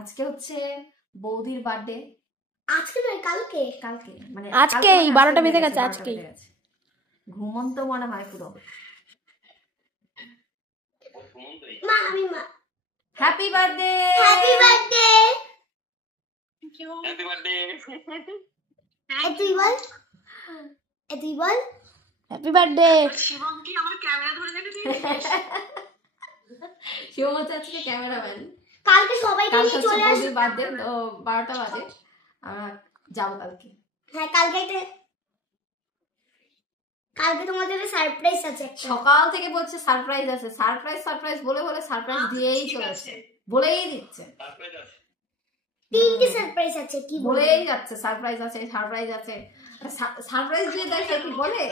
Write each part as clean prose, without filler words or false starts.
আজকে হচ্ছে বৌদির বার্থডে। আজকে নয়, কালকে। কালকে মানে আজকেই 12টা বেজে গেছে। আজকেই ঘুমন্ত মনে হয় পুরো। মা আমি happy birthday, happy birthday, happy birthday. তুই বল, তুই বল হ্যাপি বার্থডে। শিবম কি আমার ক্যামেরা ধরে রেখেছিস? শিবম হচ্ছে আজকে ক্যামেরাম্যান। কালকে সবাইকে নিয়ে চলে আসবে। বৌদির বার্থডে, 12টা বাজে আমরা যাবো কালকে। হ্যাঁ কালকে তোমাদের সারপ্রাইজ আছে। সকাল থেকে বলছে সারপ্রাইজ আছে, সারপ্রাইজ বলে সারপ্রাইজ দিয়েই চলেছে, বলেই দিচ্ছে। তিনটে সারপ্রাইজ আছে, কি বলেই যাচ্ছে সারপ্রাইজ আছে। সারপ্রাইজ দিয়ে দেয়, কি বলে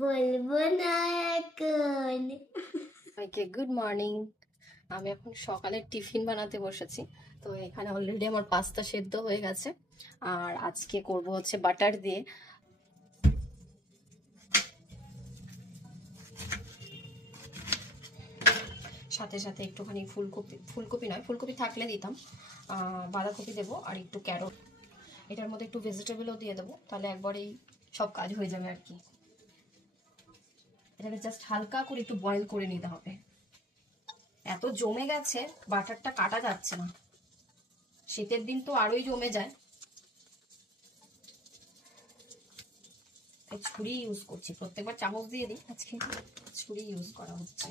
বলবো না এখন। Good morning. আমি এখন সকালের টিফিন বানাতে বসেছি। তো এখানে অলরেডি আমার পাস্তা সেদ্ধ হয়ে গেছে, আর আজকে করব হচ্ছে বাটার দিয়ে। সাথে সাথে একটুখানি ফুলকপি থাকলে দিতাম, বাঁধাকপি দেবো, আর একটু ক্যারট। এটার মধ্যে একটু ভেজিটেবলও দিয়ে দেবো, তাহলে একবারেই সব কাজ হয়ে যাবে আর কি। এটাকে জাস্ট হালকা করে একটু বয়েল করে নিতে হবে। এত জমে গেছে, বাটারটা কাটা যাচ্ছে না। শীতের দিন তো আরোই জমে যায়। ছুরি ইউজ করছি, প্রত্যেকবার চামচ দিয়ে দিই, আজকে ছুরি ইউজ করা হচ্ছে।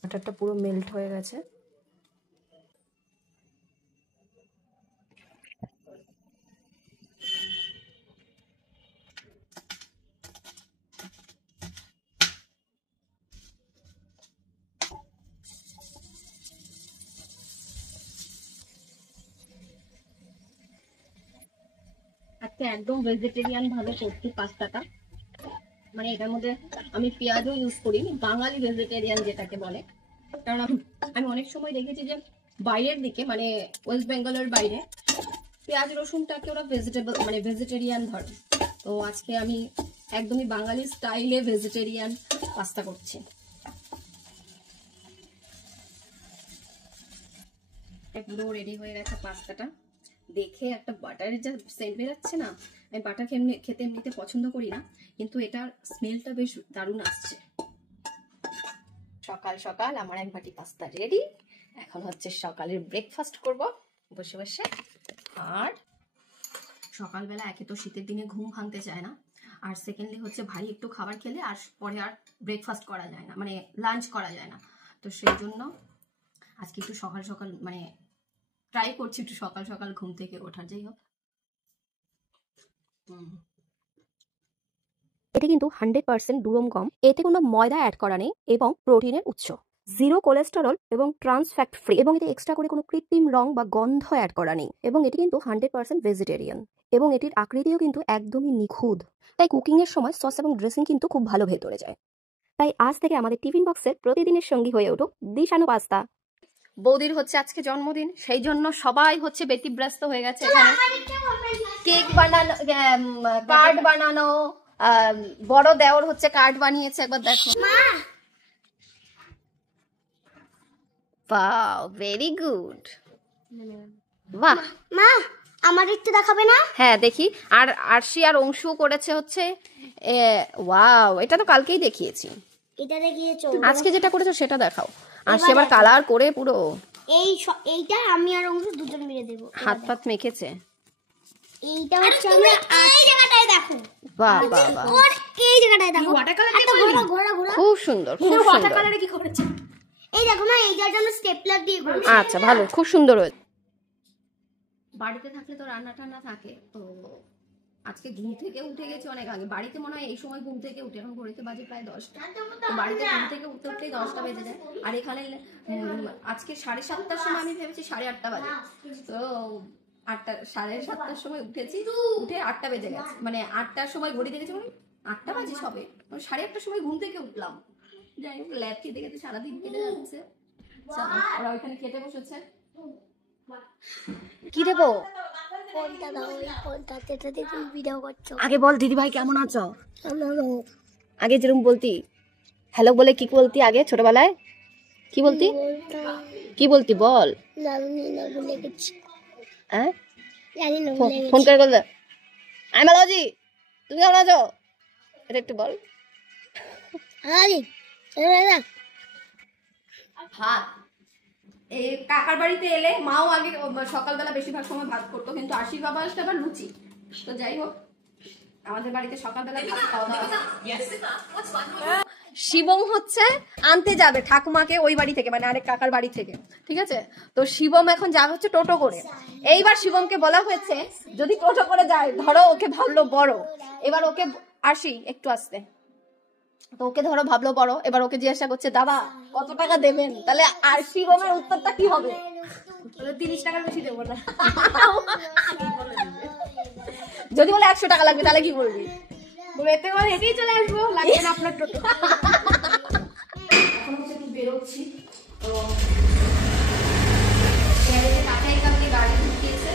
বাটারটা পুরো মেল্ট হয়ে গেছে। আজকে একদম ভেজিটেরিয়ান ভাবে করছি পাস্তাটা। মানে এটার মধ্যে আমি পেঁয়াজও ইউজ করি, বাঙালি ভেজিটেরিয়ান যেটাকে বলে। কারণ আমি অনেক সময় দেখেছি যে বাইরের দিকে, মানে ওয়েস্ট বেঙ্গলের বাইরে, পেঁয়াজ রসুনটাকে ওরা ভেজিটেরিয়ান ধরে। তো আজকে আমি একদমই বাঙালি স্টাইলে ভেজিটেরিয়ান পাস্তা করছি। পুরো রেডি হয়ে গেছে পাস্তাটা। দেখে একটা বাটারের যা সেন্ট বেরোচ্ছে না, আমি বাটার খেতে এমনিতে পছন্দ করি না, কিন্তু এটার স্মেলটা বেশ দারুণ আসছে। সকাল সকাল আমার এক বাটি পাস্তা রেডি। এখন হচ্ছে সকালের ব্রেকফাস্ট করব বসে বসে। আর সকালবেলা একে তো শীতের দিনে ঘুম ভাঙতে চায় না, আর সেকেন্ডলি হচ্ছে ভারী একটু খাবার খেলে আর পরে আর ব্রেকফাস্ট করা যায় না, মানে লাঞ্চ করা যায় না। তো সেই জন্য আজকে একটু সকাল সকাল মানে ট্রাই করছি একটু সকাল সকাল ঘুম থেকে ওঠার। যাই হোক, এটি কিন্তু 100% দুরম কম, এতে কোনো ময়দা অ্যাড করা নেই এবং প্রোটিনের উৎস, জিরো কোলেস্টেরল এবং ট্রান্স ফ্যাট ফ্রি, এবং এতে এক্সট্রা করে কোনো কৃত্রিম রং বা গন্ধ অ্যাড করা নেই, এবং এটি কিন্তু 100% ভেজিটেরিয়ান, এবং এটির আকৃতিও কিন্তু একদমই নিখুঁত। তাই কুকিংয়ের সময় সস এবং ড্রেসিং কিন্তু খুব ভালো ভেতরে যায়। তাই আজ থেকে আমাদের টিফিন বক্সের প্রতিদিনের সঙ্গী হয়ে উঠুক দিশানু পাস্তা। বৌদির হচ্ছে আজকে জন্মদিন, সেই জন্য সবাই হচ্ছে ব্যতিব্যস্ত হয়ে গেছে। এখানে কেক বানানো, কার্ড বানানো, বড় দেওর হচ্ছে কার্ড বানিয়েছে, একবার দেখো। Wow, very good. বাহ মা আমার একটু দেখাবে না? হ্যাঁ দেখি। আর আরশি আর অংশু করেছে হচ্ছে, ওয়াও, এটা তো কালকেই দেখিয়েছি। এটা দেখিয়েছো, আজকে যেটা করেছো সেটা দেখাও। আরশি আবার কালার করে পুরো এইটা আমি আর অংশু দুজন মিলে দেব। হাত পাত মেখেছে। এইটা হচ্ছে আমরা এই জায়গাটায় দেখো। বাহ বাহ বাহ, আর এই জায়গাটায় দেখো, ওয়াটার কালার দিয়ে ঘোরা খুব সুন্দর, খুব সুন্দর। ওয়াটার কালারে কি করেছে? এই দেখো না, এই জায়গাটা আমরা স্টেপলার দিয়ে করেছি। আচ্ছা, ভালো, খুব সুন্দর হয়েছে। বাড়িতে থাকলে তো রান্না টান্না থাকে, তো আজকে ঘুম থেকে উঠে গেছে অনেক আগে। বাড়িতে মনে হয় এই সময় ঘুম থেকে উঠে, এখন ঘড়িতে বাজে প্রায় 10টা। তো বাড়িতে ঘুম থেকে উঠতে উঠতেই 10টা বেজে যায়। আর এখানে আজকে 7:30টার সময় আমি ভেবেছি 8:30 বাজে, তো 7:30টার সময় উঠেছি, উঠে 8টা বেজে গেছে। মানে 8টার সময় ঘড়ি দেখেছি, 8টা বাজে সবে, 8:30টার সময় ঘুম থেকে উঠলাম। যাই হোক, ল্যাব খেতে খেতে সারাদিন কেটে যাচ্ছে। ওরা ওইখানে খেতে বসেছে। কি দেবো? ফোনটা দাও, ওই ফোনটাতে তুমি ভিডিও করছো। আগে বল দিদি ভাই কেমন আছো? আমারও আগে যেরকম বলতি হ্যালো বলে কি বলতি আগে ছোটবেলায়? কি বলতি? কি বলতি বল? জানি না, ভুলে গেছি। হ্যাঁ জানি না, ভুলে গেছি। ফোন করে বল আমি ভালো আছি, তুমি কেমন আছো, এটা একটু বল। আরে ভাত এই কাকার বাড়িতে এলে মাও আগে সকালবেলা বেশিরভাগ সময় ভাত করতো, কিন্তু আশির বাবা আসলে আবার লুচি। তো যাই হোক, আমাদের বাড়িতে সকালবেলা ভাত খাওয়া দাওয়া। শিবম হচ্ছে আনতে যাবে ঠাকুমাকে ওই বাড়ি থেকে, মানে আরেক কাকার বাড়ি থেকে, ঠিক আছে? তো শিবম এখন যাবে হচ্ছে টোটো করে। এইবার শিবমকে বলা হয়েছে যদি টোটো করে যায়, ধরো ওকে ভাবলো বড়, এবার ওকে আসি একটু আসতে, তো ওকে ধরো ভাবলো বড়, এবার ওকে জিজ্ঞাসা করছে দাদা কত টাকা দেবেন, তাহলে আর শিবমের উত্তরটা কি হবে? 30 টাকার বেশি দেবো না। যদি বলে 100 টাকা লাগবে তাহলে কি করবি? এতে করে হেঁটেই চলে আসবো, লাগবে না আপনার টোটো। এখন হচ্ছে একটু বেরোচ্ছি, তো কাকাই কালকে গাড়ি ঢুকিয়েছে।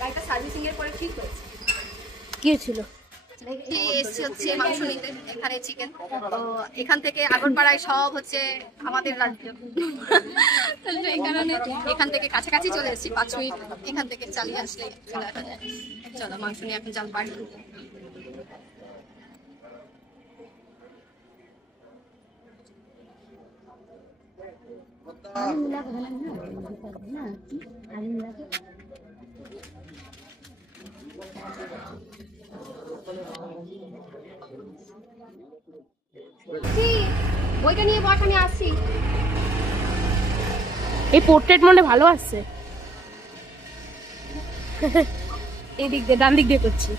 গাড়িটা সার্ভিসিং এর পরে ঠিক হয়েছে। কি ছিল? এসছে হচ্ছে মাংস নিতে, এখানে চিকেন। তো এখান থেকে আগরপাড়ায় সব হচ্ছে আমাদের রাজ্য, এই কারণে এখান থেকে কাছাকাছি চলে এসেছি, 5 মিনিট এখান থেকে চালিয়ে আসলে চলে আসা যায়। চলো মাংস নিয়ে এখন যান বাড়ি। বইটা নিয়ে বস, আমি আসছি। এই পোর্ট্রেট মনে ভালো আসছে। এই দিক দিয়ে, ডান দিক দিয়ে করছি।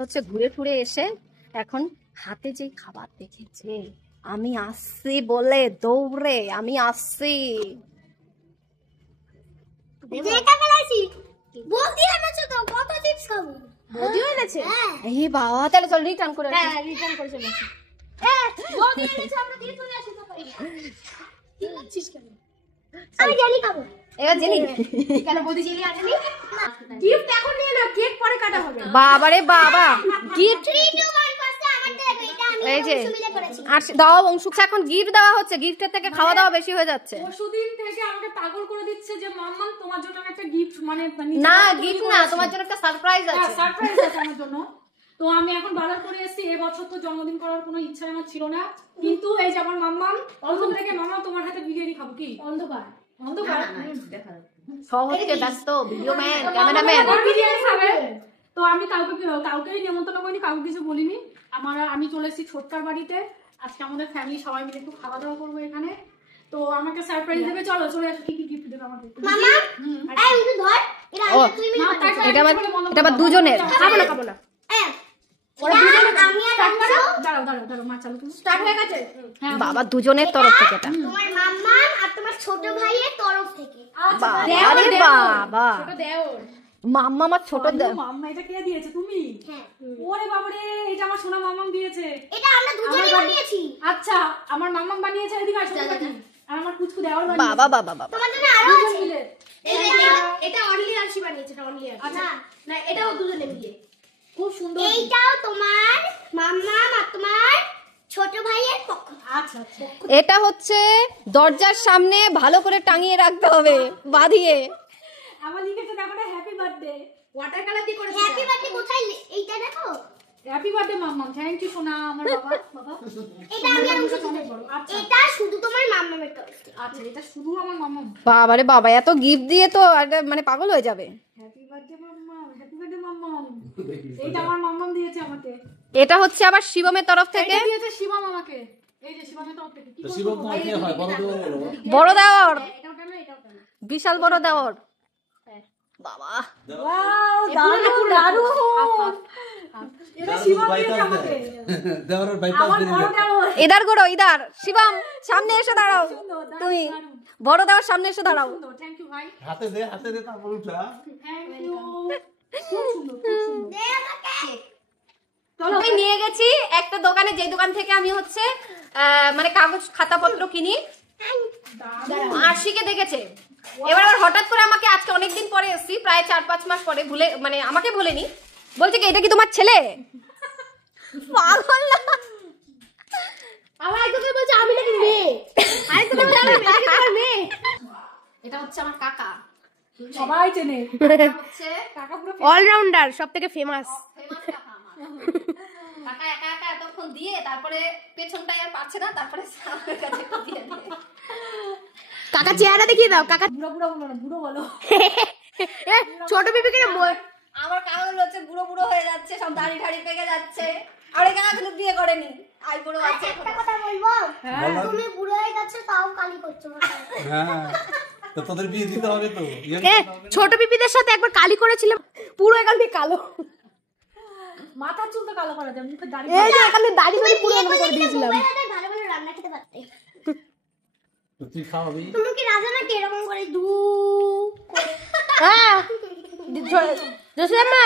হচ্ছে ঘুরে ঘুরে এসে এখন হাতে যে খাবার দেখেছে, আমি আসছি বলে দৌড়ে আমি আসছি। যেটা ফেলাইছি বলদি এনেছো তো, কত চিপস খাবো? বৌদিও এনেছে? হ্যাঁ। এই বাবা, তাহলে চল রিটার্ন করে আসি। হ্যাঁ, রিটার্ন করে চলে আসি। বলদি এনেছো, আমরা দিয়ে চলে আসি তো। কি করছিস কেন? আমি জেলি খাবো। এবার জেলি কেন বৌদি জেলি আনেনি? গিফট এখন নিয়ে নাও, কেক পরে কাটা হবে। বাবারে বাবা, গিফট 3 2 1 ফার্স্টে আমার দেবে, এটা আমি এই যে অংশ মিলে করেছি। আর দাও অংশুক, এখন গিফট দেওয়া হচ্ছে, গিফটের থেকে খাওয়া দাওয়া বেশি হয়ে যাচ্ছে। পরশুদিন থেকে আমাকে পাগল করে দিচ্ছে যে মাম্মাম তোমার জন্য আমি একটা গিফট মানে না গিফট না, তোমার জন্য একটা সারপ্রাইজ আছে। সারপ্রাইজ আছে আমার জন্য। তো আমি এখন বাজার করে এসেছি, এবছর তো জন্মদিন করার কোনো ইচ্ছা আমার ছিল না, কিন্তু এই যে আমার মাম্মাম প্রথম থেকে মামা তোমার হাতে বিরিয়ানি খাবো। কি অন্ধকার অন্ধকার সহজে ব্যস্ত ভিডিও ম্যান, ক্যামেরাম্যান। বিরিয়ানি খাবে। তো আমি কাউকেই নেমন্তন্ন করিনি, কাউকে কিছু বলিনি। আমি চলে এসেছি ছোটকার বাড়িতে, আজকে আমাদের ফ্যামিলি সবাই মিলে একটু খাওয়া দাওয়া করবো এখানে। তো আমাকে সারপ্রাইজ দেবে, চলো চলে আসো। কি কি গিফট দেবে আমাকে? মামা এই উঠে ধর, এটা ও, তুই মিলে বানাবি। এটা আবার দুজনের। খাবো না। আমি আর অংশ দাঁড়াও মা, চালু তুমি। স্টার্ট হয়ে গেছে। হ্যাঁ বাবা দুজনের তরফ থেকে এটা। তোমার মাম্মা আর তোমার ছোট ভাইয়ের তরফ থেকে। বাবা রে বাবা, ছোট দেওর। মাম্মা আমার ছোট মাম্মা এটা কে দিয়েছে? তুমি? হ্যাঁ, ওরে বাবারে, এটা আমার সোনা মাম্মাম দিয়েছে। এটা আমরা দুজনেই বানিয়েছি। আচ্ছা, আমার মাম্মাম বানিয়েছে, এদিকে আসো। আর আমার কুচকু দেওর বানিয়েছে। বাবা বাবা বাবা। তোমার জন্য আরো দুজন আছে। মিলে। এটা অনলি আরশি বানিয়েছে, এটা অনলি আরশি। আচ্ছা। না, এটাও দুজনে মিলে। খুব সুন্দর। এইটাও তোমার মাম্মা আর তোমার ছোট ভাইয়ের পক্ষ থেকে। আচ্ছা আচ্ছা। এটা হচ্ছে দরজার সামনে ভালো করে টাঙিয়ে রাখতে হবে, বাঁধিয়ে। আমার লিখেছে দেখো না, হ্যাপি বার্থডে। ওয়াটার কালার দিয়ে করেছে। হ্যাপি বার্থডে কোথায় এইটা দেখো? হ্যাপি বার্থডে মাম্মাম, থ্যাংক ইউ সোনা আমার বাবা। এটা আমি আর উঠে দিতে পারবো। আচ্ছা এটা শুধু তোমার মাম্মামের তরফ থেকে। আচ্ছা, এটা শুধু আমার মাম্মাম। বাবারে বাবা, এত গিফট দিয়ে তো মানে পাগল হয়ে যাবে। হ্যাপি বার্থডে মাম্মাম, হ্যাপি বার্থডে মাম্মাম। এইটা আমার মাম্মাম দিয়েছে আমাকে। এটা হচ্ছে আবার শিবমের তরফ থেকে। এটা দিয়েছে শিবম আমাকে। এই যে শিবমের তরফ থেকে। কি শিবম তোমার কে হয় বলো তো? বড় দেওর, এটাও কেন এটাও কেন? বিশাল বড় দেওর। বাবা ওয়াও, দারুণ দারুণ। এটা শিবম দিয়েছে আমাকে দেওয়ার বাইপাস আমার দিয়ে বড় দিল। দেওর ইধার করো ইধার, শিবম সামনে এসে দাঁড়াও, তুমি বড় দেওয়ার সামনে এসে দাঁড়াও। সুন্দর থ্যাংক ইউ ভাই হাতে দে তারপর উঠা। থ্যাংক ইউ খুব সুন্দর খুব সুন্দর আমি নিয়ে গেছি একটা দোকানে, যে দোকান থেকে আমি হচ্ছে মানে কাগজ খাতাপত্র কিনি, আরশিকে দেখেছে। এবার আবার হঠাৎ করে আমাকে আজকে অনেকদিন পরে এসেছি, প্রায় 4-5 মাস পরে, ভুলে মানে আমাকে বলেনি, বলছে কি এটা কি তোমার ছেলে? পাগল না, আমার একদম বলছে আমি নাকি মেয়ে, আরেকটা বলছে আমি নাকি তোমার মেয়ে। এটা হচ্ছে আমার কাকা, সবাই চেনে হচ্ছে কাকা পুরো অলরাউন্ডার, সবথেকে ফেমাস। ফেমাস কাকা আমার। কাকা একা একা এতক্ষণ দিয়ে তারপরে পেছনটায় আর পাচ্ছে না, তারপরে আমার কাছে একটু দিয়ে দেয়। কাকা চেহারা দেখিয়ে দাও, কাকা বুড়ো বুড়ো বলো না বুড়ো বলো ছোট পিপিকে আমার কাকাগুলো হচ্ছে বুড়ো বুড়ো হয়ে যাচ্ছে, সব দাড়ি ঠাড়ি পেকে যাচ্ছে, আর এই কাকাগুলো বিয়ে করেনি, আই বুড়ো আছে এখনো। কথা বলবো, বলো। তুমি বুড়ো হয়ে গেছো তাও কালি করছো। হ্যাঁ, তো তোদের বিয়ে দিতে হবে তো। ছোট পিপিদের সাথে একবার কালি করেছিলাম, পুরো এখান থেকে কালো, মাথার চুল তো কালো করা যায়, মুখে দাড়ি এই যে এখানে দাড়ি ধরে পুরো এমন করে দিয়েছিলাম। ভালো ভালো রান্না খেতে পারতে। তো তুই খাওয়াবি। তুমি কি রাজা নাকি এরকম করে দু করে? হ্যাঁ জোসেমা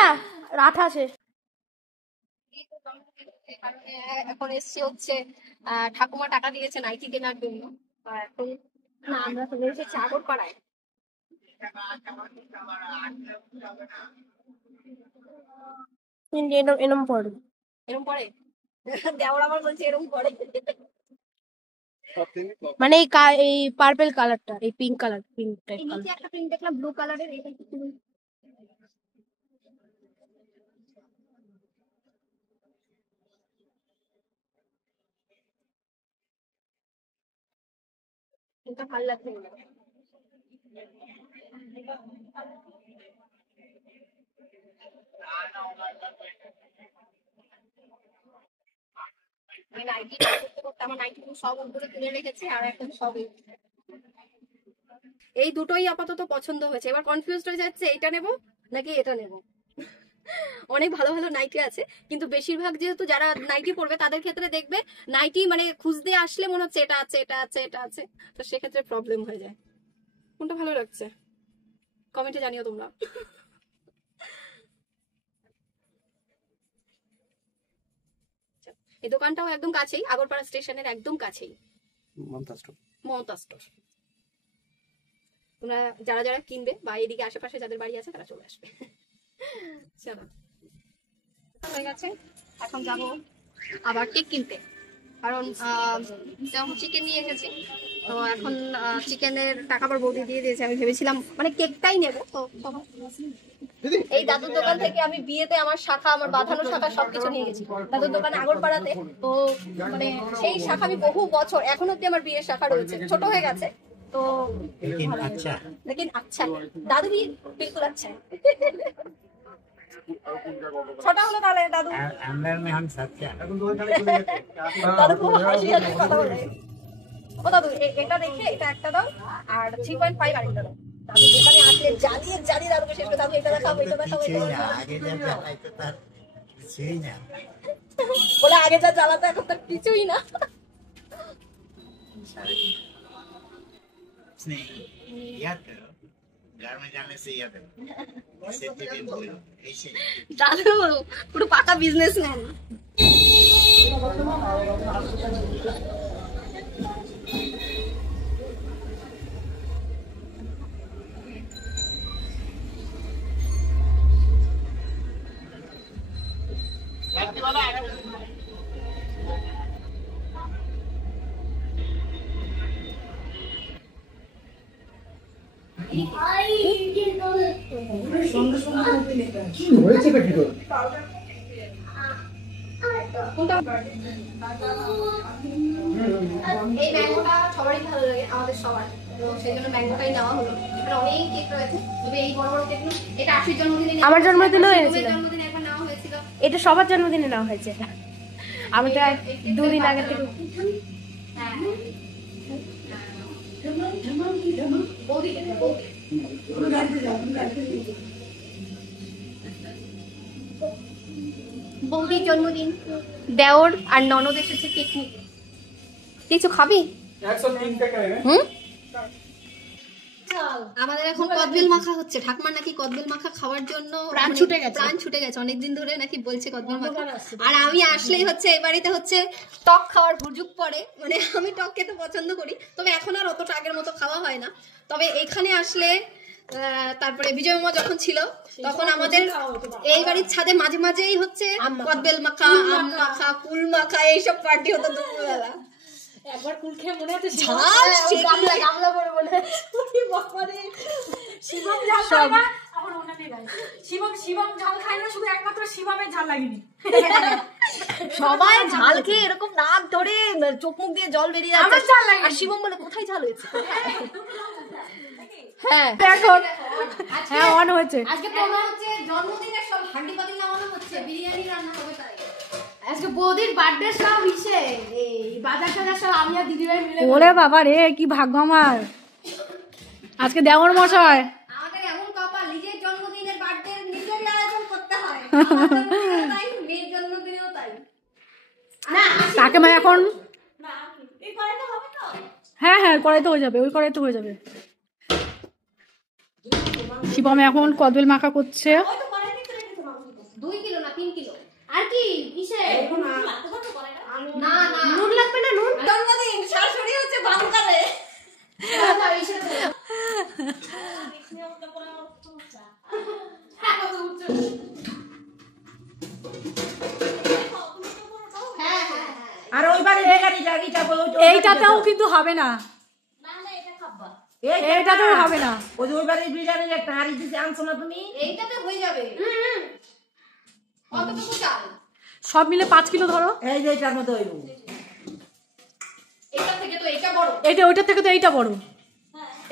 রাঠা শেষ। এখন এসছি হচ্ছে ঠাকুমা টাকা দিয়েছে নাইটি কেনার জন্য, এখন না আমরা চলে এসেছি আগরপাড়ায়। এরম পড়ে এরকম পরে দেওয়ার আমার বলছে এরকম পরে, মানে এই পার্পল কালারটা, এই pink colour, pink type colour. নিচে একটা প্রিন্ট দেখলাম ব্লু কালারের, এটা একটু এটা ভালো লাগছে না। আমি নাইটি করতে করতে আমার নাইটি সব উপরে তুলে রেখেছি, আর এখন সব এই দুটোই আপাতত পছন্দ হয়েছে। এবার কনফিউজড হয়ে যাচ্ছে এইটা নেব নাকি এটা নেব। অনেক ভালো ভালো নাইটি আছে, কিন্তু বেশিরভাগ যেহেতু যারা নাইটি পরবে তাদের ক্ষেত্রে দেখবে নাইটি মানে খুঁজতে আসলে মনে হচ্ছে এটা আছে এটা আছে এটা আছে, তো সেক্ষেত্রে প্রবলেম হয়ে যায়। কোনটা ভালো লাগছে কমেন্টে জানিও তোমরা। এই দোকানটাও একদম কাছেই, আগরপাড়া স্টেশনের একদম কাছেই, মমতা স্টোর। তোমরা যারা যারা কিনবে বা এদিকে আশেপাশে যাদের বাড়ি আছে তারা চলে আসবে। চলো হয়ে গেছে, এখন যাব আবার কেক কিনতে, কারণ চিকেন নিয়ে এসেছি, তো এখন চিকেনের টাকা আবার বৌদি দিয়ে দিয়েছে। আমি ভেবেছিলাম মানে কেকটাই নেবো, তো এই দাদুর দোকান থেকে আমি বিয়েতে আমার শাখা, আমার বাঁধানো শাখা সবকিছু নিয়ে গেছি দাদুর দোকান আগরপাড়াতে। তো মানে সেই শাখা আমি বহু বছর, এখন অব্দি আমার বিয়ের শাখা রয়েছে, ছোট হয়ে গেছে তো लेकिन अच्छा है दादू भी बिल्कुल अच्छा है। छोटा হলো তাহলে দাদু अंदर में हम सच्चा দাদু খুব হাসি হাসি কথা বলে। ও দাদু এটা দেখে এটা একটা দাও আর 3.5 আরেকটা দাও। দাদু দোকানে আসলে জ্বালিয়ে জ্বালিয়ে দাদুকে শেষ করে দাদু এটা দেখাবো এটা দেখাবো এটা দেখাবো। आगे जब चलाते तब सही ना বলে আগে যা জ্বালাতো এখন তো কিছুই না। याद करो घर में जाने से याद करो ऐसे टीवी बोलो ऐसे দাদু পুরো পাকা বিজনেসম্যান। এই ম্যাঙ্গোটা সবারই ভালো লাগে, আমাদের সবার, তো সেই জন্য ম্যাঙ্গোটাই নেওয়া হলো। এখানে অনেক কেক রয়েছে, তবে এই বড় বড় কেকগুলো, এটা আশির জন্মদিনে, আমার জন্মদিনেও এনেছিল। জন্মদিনে একবার নেওয়া হয়েছিল। এটা সবার জন্মদিনে নেওয়া হয়েছে, আমি তো 2 দিন আগে থেকে হ্যাঁ বৌদি বৌদি বৌদির জন্মদিন, দেওর আর ননদ এসেছে পিকনিক। কিছু খাবি? হুম, আমাদের এখন কদবেল মাখা হচ্ছে। ঠাকুমার নাকি কদবেল মাখা খাওয়ার জন্য প্রাণ ছুটে গেছে অনেকদিন ধরে নাকি বলছে কদবেল মাখা। আর আমি আসলেই হচ্ছে এই বাড়িতে হচ্ছে টক খাওয়ার হুজুগ পড়ে, মানে আমি টক খেতে পছন্দ করি, তবে এখন আর অতটা আগের মতো খাওয়া হয় না। তবে এখানে আসলে তারপরে বিজয় মামা যখন ছিল তখন আমাদের এই বাড়ির ছাদে মাঝে মাঝেই হচ্ছে কদবেল মাখা, আম মাখা, কুল মাখা এইসব পার্টি হতো দুপুরবেলা। একবার কুল খেয়ে মনে হচ্ছে গামলা করে বলে শিবম ঝাল খায় না, আমার মনে নেই গাইস। শিবম ঝাল খায় না, শুধু একমাত্র শিবমের ঝাল লাগেনি। সবাই ঝাল খেয়ে এরকম নাক ধরে চোখ মুখ দিয়ে জল বেরিয়ে যাচ্ছে, আমার ঝাল লাগে। আর শিবম বলে কোথায় ঝাল হয়েছে? হ্যাঁ এখন হ্যাঁ অন হয়েছে। আজকে তোমার হচ্ছে জন্মদিনের সব হান্ডি পাতিল নামানো হচ্ছে, বিরিয়ানি রান্না হবে তাই। আজকে বৌদির বার্থডে সব ইসে এই বাজার টাজার সব আমি আর দিদিভাই মিলে ওরে বাবা রে, কি ভাগ্য আমার। আজকে দেওর মশাই আমাদের এমন কপাল, নিজের জন্মদিনের বার্থডে নিজেরই আয়োজন করতে হয়। আমাদের তাই, মেয়ের জন্মদিনেও তাই। না তাকে মা এখন হ্যাঁ হ্যাঁ করাইতে হয়ে যাবে, ওই করাইতে হয়ে যাবে। শিবম এখন কদবেল মাখা করছে। 2 কিলো না 3 কিলো? আর কি ইসে না না, নুন লাগবে না? নুন জন্মদিন শাশুড়ি হচ্ছে বাংকারে। আর ওইবারে এইটাতেও কিন্তু হবে না, এইটাতেও হবে না। ওই যে ওইবারে বিরিয়ানির একটা হাড়ি দিতে আনছো না তুমি? এইটাতে হয়ে যাবে। কতটুকু চাল? সব মিলে 5 কিলো ধরো। এই যে এটার মধ্যে হইব। এটা থেকে তো এটা বড়। এইটা ওইটার থেকে তো এইটা বড়,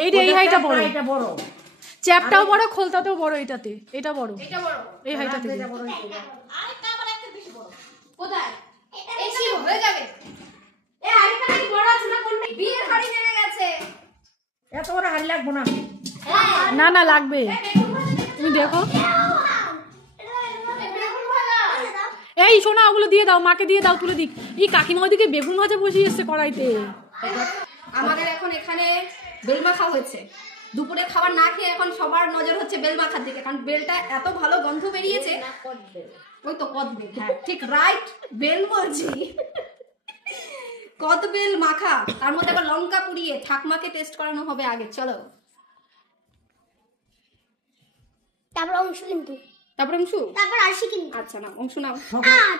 এইটা এই হাইটা বড়, এটা বড়, চ্যাপটাও বড়, খোলতাতেও বড়, এইটাতে এটা বড়, এটা বড়। এই হাইটা থেকে। এটা বড়, এটা কোথায়? এই ছিল, হয়ে যাবে। এ আরেকটা কি বড় আছে না? কোনটা? বিয়ের হাড়ি নেমে গেছে। এত বড় হাড়ি লাগবো না। না না লাগবে, তুমি দেখো। এই সোনা, ওগুলো দিয়ে দাও, মাকে দিয়ে দাও, তুলে দিক। এই কাকিমা ওদিকে বেগুন ভাজা বসিয়ে এসছে কড়াইতে। আমাদের এখন এখানে বেল মাখা হয়েছে। দুপুরে খাবার না খেয়ে এখন সবার নজর হচ্ছে বেল মাখার দিকে, কারণ বেলটা এত ভালো গন্ধ বেরিয়েছে। ওই তো কদবেল, হ্যাঁ ঠিক রাইট, বেল বলছি। কদবেল মাখা, তার মধ্যে আবার লঙ্কা পুড়িয়ে ঠাকমাকে টেস্ট করানো হবে আগে। চলো তারপর অংশ কিন্তু তারপরে অংশু, তারপর আরশি কিন্তু আচ্ছা না অংশু নাও।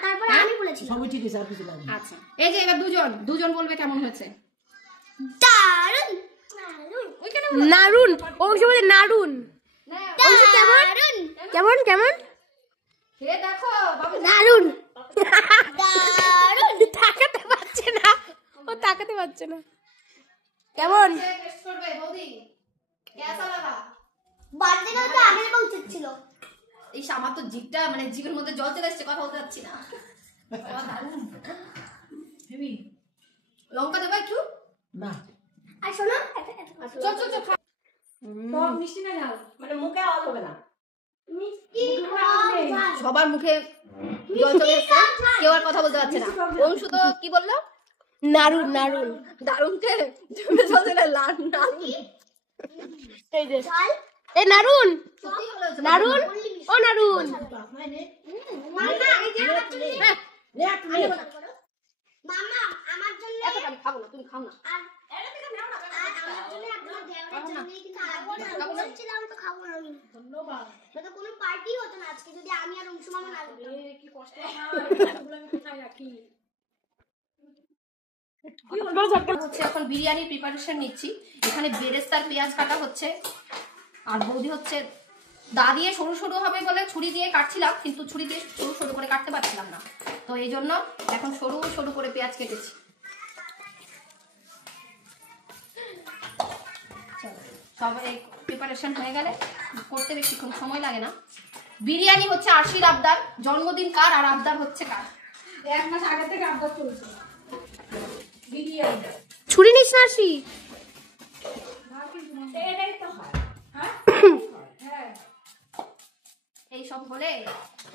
তারপর আমি বলেছি সবই ঠিক আছে, আর কিছু লাগবে না। আচ্ছা এই যে এবার দুজন বলবে কেমন হয়েছে। দারুন ওইখানে নারুন অংশ বলে নারুন অংশ কেমন কেমন কেমন খেয়ে দেখো বাবু। নারুন দারুন তাকাতে পারছে না, ও তাকাতে পারছে না। কেমন টেস্ট করবে বৌদি, কেসা লাগা? বার্থডে তো আগে উচিত ছিল। এই আমার তো জিভটা, মানে জিভের মধ্যে জল চলে আসছে, কথা বলতে পারছি না। লঙ্কা দেবা একটু? না, আর শোনো চল চল চল। মিষ্টি না ঝাল? মানে মুখে আওয়াজ হবে না। মিষ্টি সবার মুখে জল চলে এসছে, কেউ আর কথা বলতে পারছে না। অংশু তো কি বললো? নারুন নারুন দারুণ কে জমে চলছে না, নারুন। এই যে এ নারুন সত্যি ভালো হয়েছে। নারুন ও নারুন মামা আমার জন্য এত আমি খাবো না, তুমি খাও না। আমার জন্য একবার দেওয়ার জন্য কিন্তু আমি বলছিলাম তো খাবো না আমি। ধন্যবাদ। মানে কোনো পার্টি হতো না আজকে যদি আমি আর অংশু মামা না যেতাম। কি কষ্ট আমার, আমি কোথায় রাখি। হচ্ছে এখন বিরিয়ানির প্রিপারেশন নিচ্ছি। এখানে বেরেস্তার পেঁয়াজ কাটা হচ্ছে, আর বৌদি হচ্ছে দা দিয়ে সরু সরু হবে বলে ছুরি দিয়ে কাটছিলাম, কিন্তু ছুরি দিয়ে সরু সরু করে কাটতে পারছিলাম না, তো এই জন্য এখন সরু সরু করে পেঁয়াজ কেটেছি। সব এই প্রিপারেশন হয়ে গেলে করতে বেশিক্ষণ সময় লাগে না। বিরিয়ানি হচ্ছে আরশির আবদার, জন্মদিন কার আর আবদার হচ্ছে কার? 1 মাস আগে থেকে আবদার চলছে বিরিয়ানি। ছুরি নিস না আরশি। এটাই তো হয়। হ্যাঁ হ্যাঁ এই সব হলে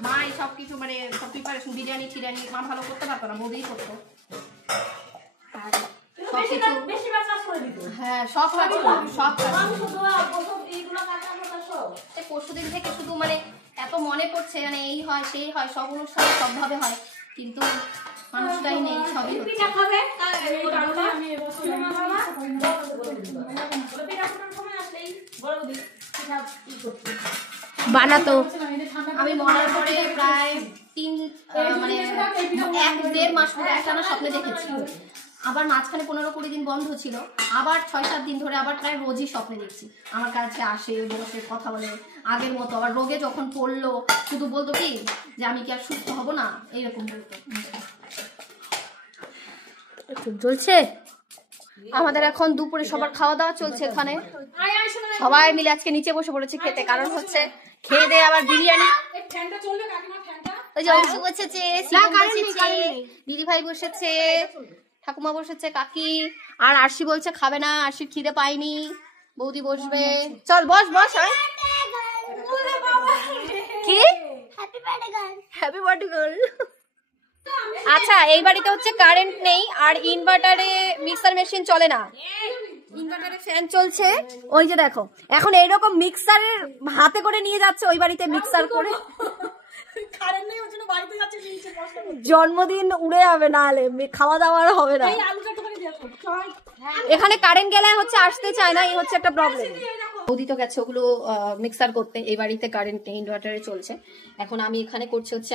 মা এই সব কিছু মানে সব প্রিপারেশন বিরিয়ানি টিরিয়ানি মা ভালো করতে পারতো না, বৌদিই করতো। আর সবকিছু বেশি কাজ করে দিত। হ্যাঁ সব কাজ করতো, সব কাজ। আমি শুধু প্রথম এইগুলো কাজ সব পরশুদিন থেকে শুধু মানে এত মনে পড়ছে মানে এই হয় সেই হয়, সব অনুষ্ঠানে সবভাবে হয়, কিন্তু মানুষটাই নেই, সবই হচ্ছে। পিঠা খাবে এই কারণে আমি এবছর বানাতো আমি মরার পরে প্রায় 1-1.5 মাস ধরে একটানা স্বপ্নে দেখেছি। আবার মাঝখানে 15-20 দিন বন্ধ ছিল, আবার 6-7 দিন ধরে আবার প্রায় রোজই স্বপ্নে দেখছি। আমার কাছে আসে, বসে কথা বলে আগের মতো। আবার রোগে যখন পড়লো শুধু বলতো কি যে আমি কি আর সুস্থ হব না, এইরকম বলতো। চলছে আমাদের এখন দুপুরে সবার খাওয়া দাওয়া চলছে এখানে। সবাই মিলে আজকে নিচে বসে পড়েছে খেতে, কারণ হচ্ছে খেয়ে দিয়ে আবার বিরিয়ানি। ওই যে অংশ বসেছে, দিদি ভাই বসেছে, ঠাকুমা বসেছে, কাকি, আর আরশি বলছে খাবে না, আরশির খিদে পায়নি, বৌদি বসবে। চল বস বস। কি হ্যাপি বার্থডে গার্ল। আচ্ছা এই বাড়িতে হচ্ছে কারেন্ট নেই, আর ইনভার্টারে মিক্সার মেশিন চলে না, ইনভার্টারে ফ্যান চলছে। ওই যে দেখো এখন এইরকম মিক্সারের হাতে করে নিয়ে যাচ্ছে ওই বাড়িতে মিক্সার করে। জন্মদিন উড়ে যাবে, না হলে খাওয়া দাওয়ার হবে না। এখানে কারেন্ট গেলে হচ্ছে আসতে চায় না, এই হচ্ছে একটা প্রবলেম। বৌদি তো গেছে ওগুলো মিক্সার করতে, এই বাড়িতে কারেন্ট নেই, ইনভার্টারে চলছে। এখন আমি এখানে করছি হচ্ছে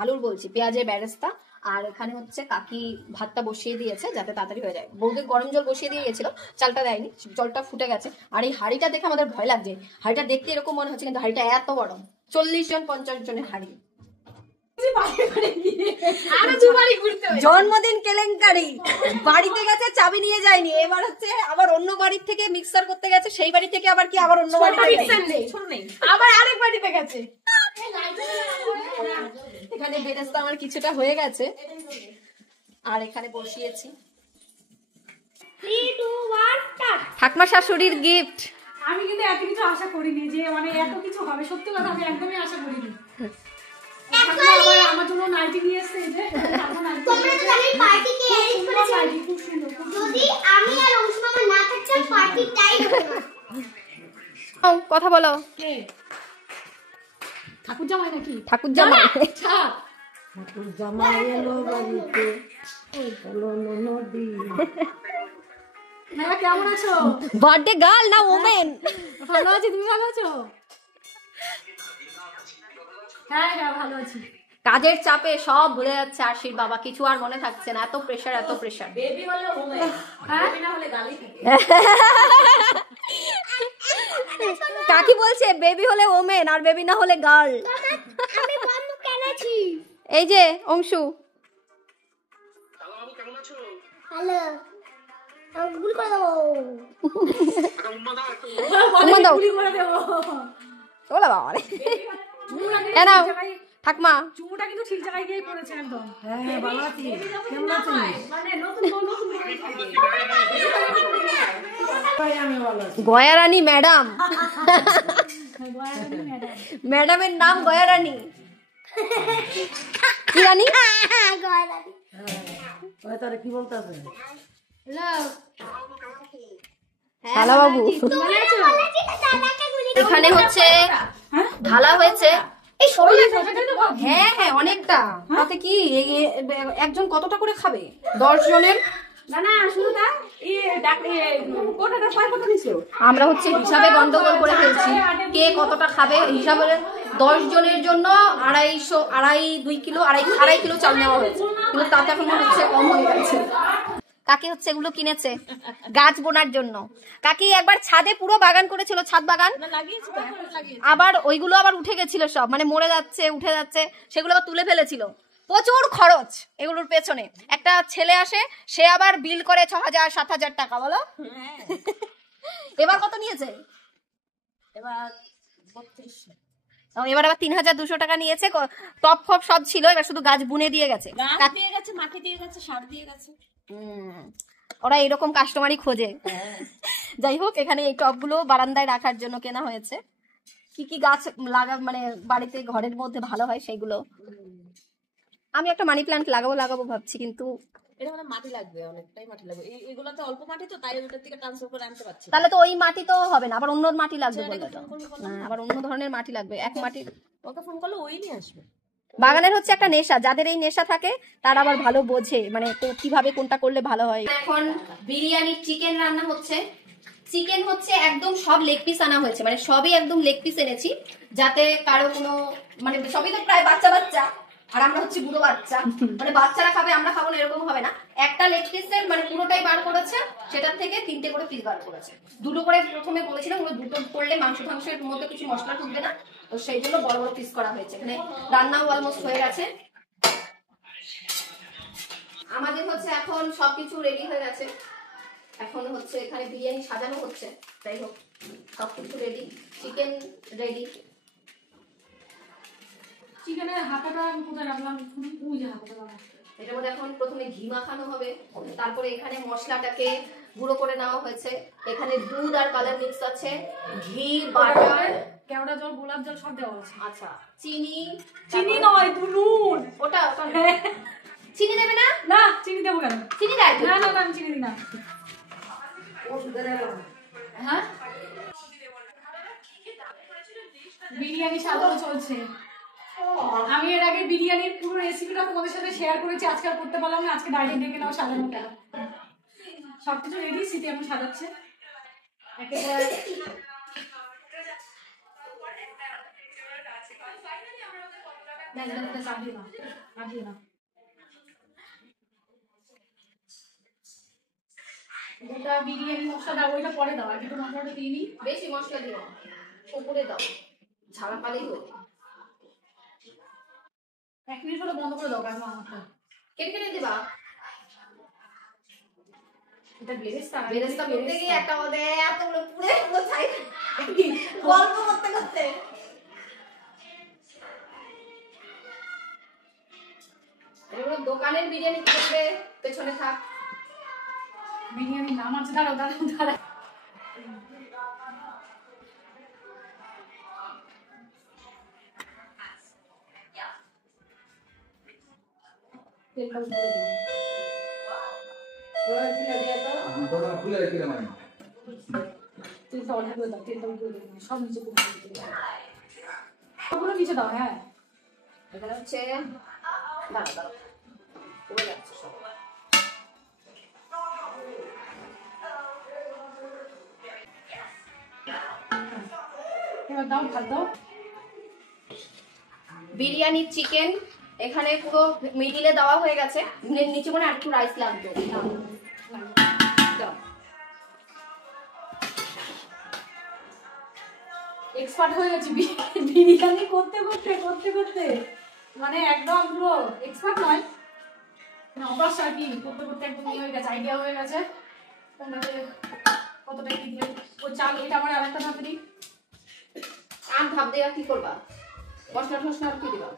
আলুর বলছি পেঁয়াজের বেরেস্তা, আর এখানে হচ্ছে কাকি ভাতটা বসিয়ে দিয়েছে যাতে তাড়াতাড়ি হয়ে যায়। বৌদির গরম জল বসিয়ে দিয়ে গেছিল, চালটা দেয়নি, জলটা ফুটে গেছে। আর এই হাঁড়িটা দেখে আমাদের ভয় লাগছে, হাঁড়িটা দেখতে এরকম মনে হচ্ছে কিন্তু হাঁড়িটা এত বড়, 40-50 জনের হাঁড়ি। জন্মদিন কেলেঙ্কারি, বাড়িতে গেছে চাবি নিয়ে যায়নি, এবার হচ্ছে আবার অন্য বাড়ির থেকে মিক্সার করতে গেছে, সেই বাড়ি থেকে আবার কি আবার অন্য বাড়িতে আবার আরেক বাড়িতে গেছে। এখানে বেরেস্তা আমার কিছুটা হয়ে গেছে, আর এখানে বসিয়েছি। ঠাকুমা শাশুড়ির গিফট। আমি কিন্তু এত কিছু আশা করিনি যে মানে এত কিছু হবে, সত্যি কথা আমি একদমই আশা করিনি। আমার জন্য নাইটি নিয়ে এসেছে, এই যে তোমরা তো জানি পার্টি কে অ্যারেঞ্জ করেছে, খুব সুন্দর। যদি আমি আর অংশুমা না থাকতাম পার্টিটাই হতো না। কথা বলো। ঠাকুর জামাই নাকি? ঠাকুর জামাই। ঠাকুর জামাই এলো বাড়িতে, ওই হলো নদী। হ্যাঁ কেমন আছো? বার্থডে গার্ল না ওমেন? ভালো আছি, তুমি ভালো আছো? হ্যাঁ হ্যাঁ ভালো আছি। কাজের চাপে সব ভুলে যাচ্ছে আশির বাবা, কিছু আর মনে থাকছে না, এত প্রেশার এত প্রেশার। বেবি হলে ওমে, বেবি না হলে গালি থাকে। কাকি বলছে বেবি হলে ওমেন আর বেবি না হলে গার্ল। আমি বন্ধু কেনেছি। এই যে অংশু। হ্যালো, গুলি করে দাও। উম্মা দাও। গুলি করে দেবো। ওলা বাবা রে। এ নাও ঠাকমা। চুমুটা কিন্তু ঠিক জায়গায় গিয়ে পড়েছে একদম। হ্যাঁ ভালো আছি, কেমন আছেন? মানে নতুন আমি ভালো আছি। গয়া রানী ম্যাডাম। ম্যাডামের নাম গয়া রানী। কি রানী? ওই তারে কি বলতাছে? হ্যালো বাবু। এখানে হচ্ছে ঢালা হয়েছে। হ্যাঁ হ্যাঁ অনেকটা। তাতে কি একজন কতটা করে খাবে? 10 জনের। না না শুনো না, এই কোটাটা কয় কত নিছো? আমরা হচ্ছে হিসাবে গন্ডগোল করে ফেলছি, কে কতটা খাবে হিসাবে। 10 জনের জন্য 2.5 কিলো 2.5 কিলো চাল নেওয়া হয়েছে, কিন্তু তাতে এখন মনে হচ্ছে কম হয়ে গেছে। কাকি হচ্ছে এগুলো কিনেছে গাছ বোনার জন্য। কাকি একবার ছাদে পুরো বাগান করেছিল, ছাদ বাগান, আবার ওইগুলো আবার উঠে গেছিল সব, মানে মরে যাচ্ছে উঠে যাচ্ছে, সেগুলো আবার তুলে ফেলেছিল। প্রচুর খরচ এগুলোর পেছনে। একটা ছেলে আসে, সে আবার বিল করে 6,000-7,000 টাকা। বলো এবার কত নিয়েছে? এবার আবার 3,200 টাকা নিয়েছে। টপ ফপ সব ছিল, এবার শুধু গাছ বুনে দিয়ে গেছে, মাটি দিয়ে গেছে, সার দিয়ে গেছে। ওরা এরকম কাস্টমারই খোঁজে। যাই হোক, এখানে এই টপগুলো বারান্দায় রাখার জন্য কেনা হয়েছে। কি কি গাছ মানে বাড়িতে ঘরের মধ্যে ভালো হয় সেগুলো। আমি একটা মানি প্ল্যান্ট লাগাবো ভাবছি, কিন্তু এটা মানে মাটি লাগবে, অনেকটাই মাটি লাগবে। এগুলোতে অল্প মাটি তো, তাই ওটার থেকে ট্রান্সফার করে আনতে পারছি। তাহলে তো ওই মাটি তো হবে না, আবার অন্য মাটি লাগবে বললে তো। আবার অন্য ধরনের মাটি লাগবে, এক মাটি। ওকে ফোন করলে ওই নিয়ে আসবে। বাগানের হচ্ছে একটা নেশা, যাদের এই নেশা থাকে তারা আবার ভালো বোঝে মানে কিভাবে কোনটা করলে ভালো হয়। এখন বিরিয়ানির চিকেন রান্না হচ্ছে। চিকেন হচ্ছে একদম সব লেগ পিস আনা হয়েছে, মানে সবই একদম লেগ পিস এনেছি, যাতে কারো কোনো মানে সবই তো প্রায় বাচ্চা আর আমরা হচ্ছে বুড়ো বাচ্চা, মানে বাচ্চারা খাবে আমরা খাবো না এরকম হবে না। একটা লেগ পিসের মানে পুরোটাই বার করেছে, সেটার থেকে 3টে করে পিস বার করেছে। 2টো করে প্রথমে বলেছিলাম, ওগুলো 2টো করলে মাংসের মধ্যে কিছু মশলা ঢুকবে না, তো সেই জন্য বড় বড় পিস করা হয়েছে। এখানে রান্নাও অলমোস্ট হয়ে গেছে। আমাদের হচ্ছে এখন সবকিছু রেডি হয়ে গেছে, এখন হচ্ছে এখানে বিরিয়ানি সাজানো হচ্ছে। যাই হোক, সবকিছু রেডি, চিকেন রেডি। চিকেনের হাতাটা আমি কোথায় রাখলাম? ওই যে হাতাটা। এটার মধ্যে এখন প্রথমে ঘি মাখানো হবে, তারপরে এখানে মশলাটাকে গুঁড়ো করে নেওয়া হয়েছে। এখানে দুধ আর কালার মিক্স আছে, ঘি, বাটার, কেওড়া জল, গোলাপ জল সব দেওয়া আছে। আচ্ছা চিনি নয়, নুন। ওটা চিনি দেবে না? না, চিনি দেবো কেন? চিনি দেয় না না, আমি চিনি দিই না। হ্যাঁ, বিরিয়ানি সাজানো চলছে। আমি এর আগে বিরিয়ানির পুরো রেসিপিটা তোমাদের সাথে শেয়ার করেছি, আজকে আর করতে পারলাম না। আজকে ডাইরেক্ট দেখে নাও সাজানোটা। সবকিছু রেডি, সিটি এখন সাজাচ্ছে একেবারে। গোটা বিরিয়ানি মশলাটা ওইটা পরে দাও, আগে তো মশলাটা দিয়ে নিই। বেশি মশলা দিও, উপরে দাও, ঝাড়া পালেই হলো। 1 মিনিট হলো বন্ধ করে দাও। কাজু আমারটা কেটে দিবা। এটা বেরেস্তা করতে গিয়ে একটা ওদের এতগুলো পুড়ে কোথায় গল্প করতে এগুলো দোকানের বিরিয়ানি করবে, পেছনে থাক। বিরিয়ানি নাম আছে, দাঁড়াও। তেলটা উপরে দিও। তেলটা অল্প করে দাও, তেলটা উপরে দিও, সব নিচে করে দাও। সবগুলো নিচে দাও। হ্যাঁ, এখানে হচ্ছে দাঁড়াও পুড়ে যাচ্ছে সব। এবার দাও, ভাত দাও। বিরিয়ানির চিকেন এখানে পুরো মিডিলে দেওয়া হয়ে গেছে, নিচে মনে আর একটু রাইস লাগবে। এক্সপার্ট হয়ে গেছি বিরিয়ানি করতে মানে একদম পুরো এক্সপার্ট নয়, অভ্যাস আর কি। করতে একদম ইয়ে হয়ে গেছে, আইডিয়া হয়ে গেছে। কতটা কি দিয়ে ওই চাল, এটা আমার আরেকটা ভাবে দিই। আর ভাব দেওয়া কি করবা? মশলা টসলা আর কি দিবা?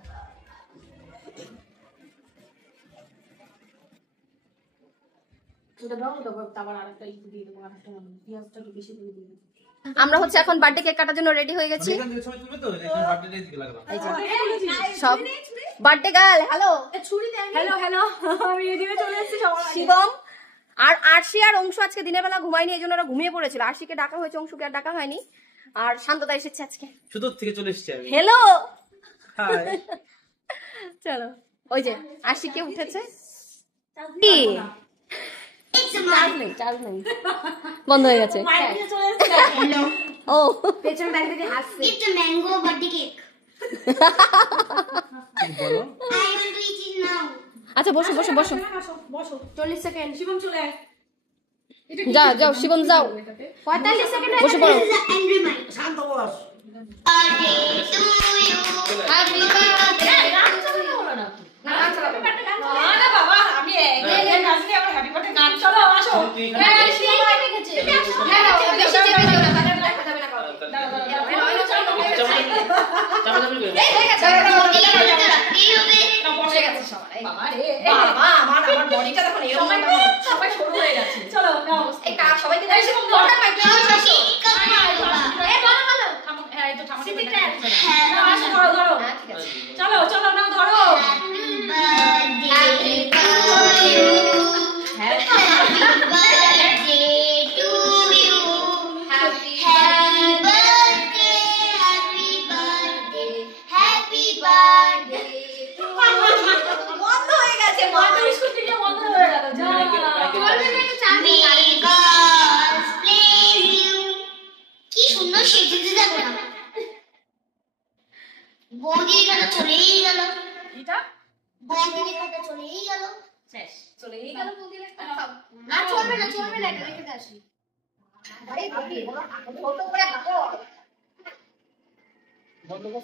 ওটা দাও, তারপর আরেকটা একটু দিয়ে দেবো, আরেকটা পেঁয়াজটা একটু বেশি দিয়ে দিই। আমরা হচ্ছে এখন বার্থডে কেক কাটার জন্য রেডি হয়ে গেছি। সব বার্থডে গার্ল। হ্যালো হ্যালো, আমি এদিকে চলে এসেছি সবার আগে। শিবম আর আরশি আর অংশু আজকে দিনের বেলা ঘুমায়নি, এই জন্য ওরা ঘুমিয়ে পড়েছিল। আরশিকে ডাকা হয়েছে, অংশুকে আর ডাকা হয়নি। আর শান্ততা এসেছে আজকে। সুদূর থেকে চলে এসেছি আমি। Hello, hi. চলো। ওই যে আরশিকে উঠেছে, কি চার্জ নেই, বন্ধ হয়ে গেছে। ও পেছন ব্যাগ থেকে হাসছে। It's a mango birthday cake. বলো। I will do it now. আচ্ছা বসো বসো বসো, বসো। 40 সেকেন্ড। শিবম চলে আয়। যাও শিবম যাও, 45 সেকেন্ড। বসে পড়ো। This is an angry mind. শান্ত boss. Birthday to you. Happy birthday. না বাবা, আমি নাচলে আমার হ্যাপি বার্থডে গান চলো, আসো। সবাই শুরু হয়ে গেছে। চলো নাও, সবাইকে হ্যাঁ, এই তো ঠাম্মা আসো, ধরো ধরো হ্যাঁ ঠিক আছে চলো চলো নাও ধরো Happy birthday to you. Happy birthday, happy birthday, happy birthday. বন্ধ হয়ে গেছে বন্ধ বিস্কুট থেকে বন্ধ হয়ে গেল যা May God bless you. কি সুন্দর সেজেছে দেখো না বৌদির কথা চলেই গেল এটা বৌদির কথা চলেই গেল শেষ চলেই গেল বৌদির একটা খাও। না চলবে না এটা রেখে আসি আরে বৌদি ছোট করে হাঁটো বন্ধ করো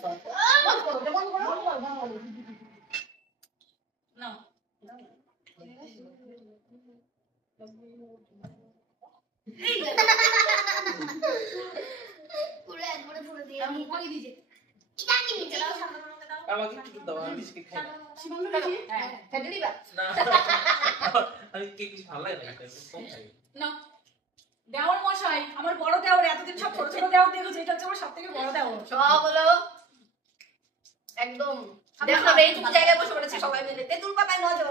নাও পুরো একবারে পুরো দিয়ে মুখ পাকি দিয়েছে এটা কি নিচে দাও আমাকে একটু দাও, আমি বেশি কেক খাই না। শিবঙ্গ দেখি খেতে দিবা না, আমি কেক বেশি ভালো লাগে না, একটু কম খাই। নাও দেওর মশাই আমার বড় দেওর এতদিন সব ছোট ছোট দেওর দেখেছি এটা হচ্ছে আমার সবথেকে বড় দেওর সব হলো একদম দেখো না এইটুকু জায়গায় বসে পড়েছে সবাই মিলে তেঁতুল পাতায় নজর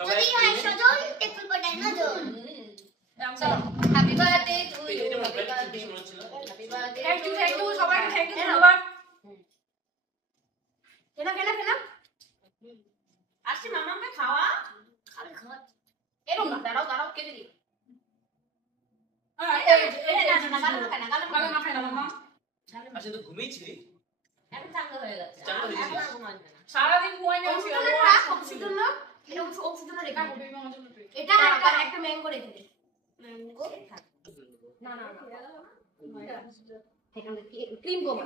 সবাই যদি হয় সজন তেতুল পাটায় নজন চলো হ্যাপি বার্থডে টু ইউ এটা আমার হ্যাপি ব্যাগ বার্থডে বেশি মনে হচ্ছিল। হ্যাপি বার্থডে থ্যাংক ইউ সবাই থ্যাংক ইউ ধন্যবাদ খেলা আসছি মামাকে খাওয়া খাবে খাওয়া এরকম না দাঁড়াও কেটে দিই গালো না খাই না মামা আচ্ছা, তো ঘুমিয়েছিলি? এখন চাঙ্গা হয়ে গেছে চাঙ্গা হয়ে গেছিস? সারাদিন ঘুমাই নিয়েছি এটা ওষুধটা রেখে এটা একটা ম্যাঙ্গো রেখে দে ম্যাঙ্গো না এখানে ক্রিম কম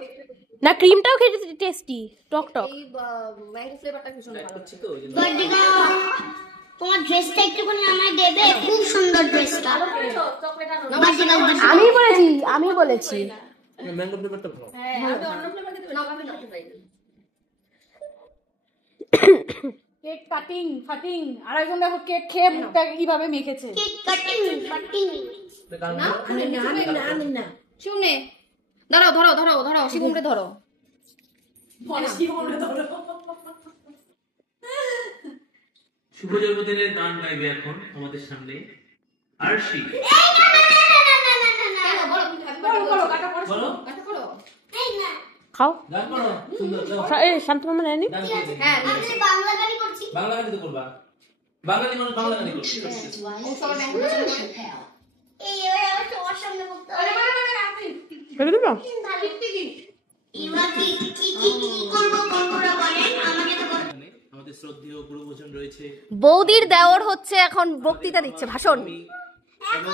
না ক্রিমটাও খেতে টেস্টি টক টক এই ম্যাঙ্গো ফ্লেভারটা ভীষণ ডায়েট ভালো করছি তো, ওই জন্য। বার্থডে তোমার ড্রেসটা একটুখানি আমায় দেবে খুব সুন্দর ড্রেসটা চকলেট আনো আমি বলেছি না, ম্যাঙ্গো ফ্লেভারটা ভালো। আমি অন্য ফ্লেভার দিতে না আমি নট চাই কেক ফাটিং আর একজন দেখো কেক খেয়ে মুখটা কিভাবে মেখেছে কেক কাটিং না শুনে ধরো শিবুমরে ধরো শুভ জন্মদিনের গান গাইবে এখন আমাদের সামনে আরশি। বলো, খাও গান করো, সুন্দর, যাও। শান্ত মামা নেয়নি গান গেয়ে দে। হ্যাঁ আমি বাংলা গানি করছি বাংলা গানই তো করবা। বাঙালি মানুষ বাংলা গানই করবে। ও সবাই ম্যাঙ্গো এই এবার তোমার সামনে বলতে হবে ফেলে দেবো এবার কি করবো বন্ধুরা বলেন আমাকে তো বলো এখানে আমাদের শ্রদ্ধেয় গুরুভোজন রয়েছে বৌদির দেওর হচ্ছে এখন বক্তৃতা দিচ্ছে ভাষণ আমি এবং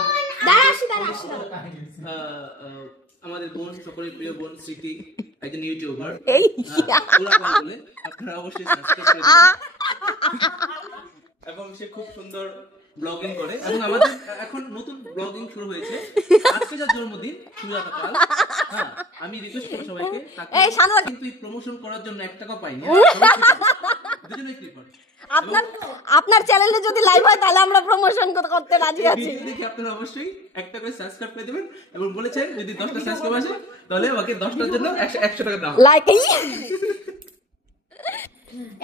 আমাদের বোন, সকলের প্রিয় বোন স্মৃতি, একজন ইউটিউবার। এই বলে আপনারা অবশ্যই সাবস্ক্রাইব করে দিন। এবং সে খুব সুন্দর ব্লগিং করে এবং আমাদের এখন নতুন ব্লগিং শুরু হয়েছে। আজকে যার জন্মদিন সুজাতা পাল, হ্যাঁ, আমি রিকোয়েস্ট করব সবাইকে তাকে কিন্তু এই প্রমোশন করার জন্য 1 টাকা পাইনি। দুজনেই ক্লিপার। আপনার চ্যানেলে যদি লাইভ হয় তাহলে আমরা প্রমোশন করতে রাজি আছি ভিডিও দেখে আপনারা অবশ্যই 1 টাকা করে সাবস্ক্রাইব করে দিবেন এবং বলেছেন যদি 10টা সাবস্ক্রাইব আসে তাহলে ওকে 10টার জন্য 100 টাকা দাও। লাইক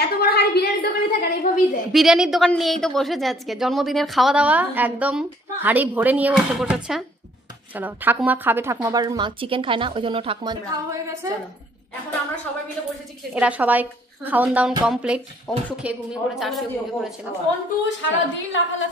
এত বড় হাড়ি বিরিয়ানির দোকানে থাকে আর এইভাবেই দেয় বিরিয়ানির দোকান নিয়েই তো বসেছে আজকে জন্মদিনের খাওয়া দাওয়া একদম হাড়ি ভরে নিয়ে বসেছে চলো ঠাকুমা খাবে ঠাকুমা আবার চিকেন খায় না ওই জন্য ঠাকুমা খাওয়া হয়ে গেছে এখন আমরা সবাই মিলে বসেছি খেতে এরা সবাই খাওয়ান দাওয়ান কমপ্লিট অংশ খেয়ে ঘুমিয়ে পড়েছে আর সে ঘুমিয়ে পড়েছিল ফোন টু সারাদিন লাফালাফি